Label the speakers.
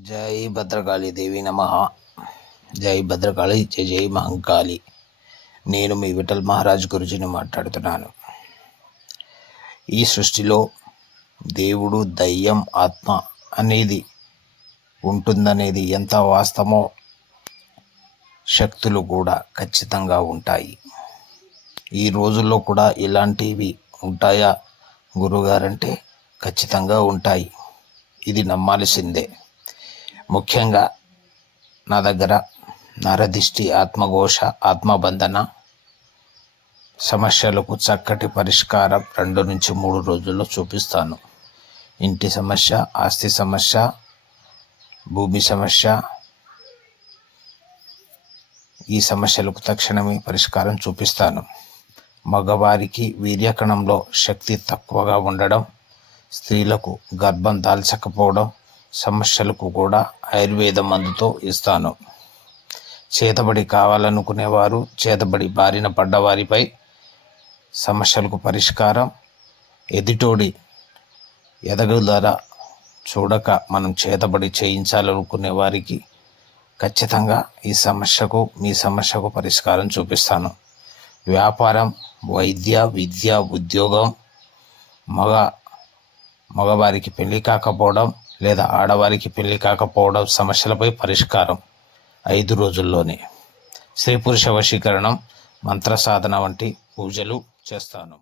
Speaker 1: జై భద్రకాళి దేవి నమ. జై భద్రకాళి జై జై మహంకాళి. నేను మీ విఠల్ మహారాజ్ గురుజీని మాట్లాడుతున్నాను. ఈ సృష్టిలో దేవుడు దయ్యం ఆత్మ అనేది ఉంటుందనేది ఎంత వాస్తవమో శక్తులు కూడా ఖచ్చితంగా ఉంటాయి. ఈ రోజుల్లో కూడా ఇలాంటివి ఉంటాయా గురుగారంటే ఖచ్చితంగా ఉంటాయి. ఇది నమ్మాల్సిందే. ముఖ్యంగా నా దగ్గర నరదిష్టి ఆత్మఘోష ఆత్మబంధన సమస్యలకు చక్కటి పరిష్కారం రెండు నుంచి మూడు రోజుల్లో చూపిస్తాను. ఇంటి సమస్య ఆస్తి సమస్య భూమి సమస్య ఈ సమస్యలకు తక్షణమే పరిష్కారం చూపిస్తాను. మగవారికి వీర్యకణంలో శక్తి తక్కువగా ఉండడం స్త్రీలకు గర్భం దాల్చకపోవడం సమస్యలకు కూడా ఆయుర్వేద మందుతో ఇస్తాను. చేతబడి కావాలనుకునేవారు చేతబడి బారిన పడ్డవారిపై సమస్యలకు పరిష్కారం ఎదుటోడి ఎదగుదల చూడక మనం చేతబడి చేయించాలనుకునే వారికి ఖచ్చితంగా ఈ సమస్యకు మీ సమస్యకు పరిష్కారం చూపిస్తాను. వ్యాపారం వైద్య విద్య ఉద్యోగం మగ మగవారికి పెళ్ళి కాకపోవడం లేదా ఆడవారికి పెళ్ళి కాకపోవడం సమస్యలపై పరిష్కారం. ఐదు రోజుల్లోనే. స్త్రీ పురుష వశీకరణం మంత్ర సాధన వంటి పూజలు చేస్తాను.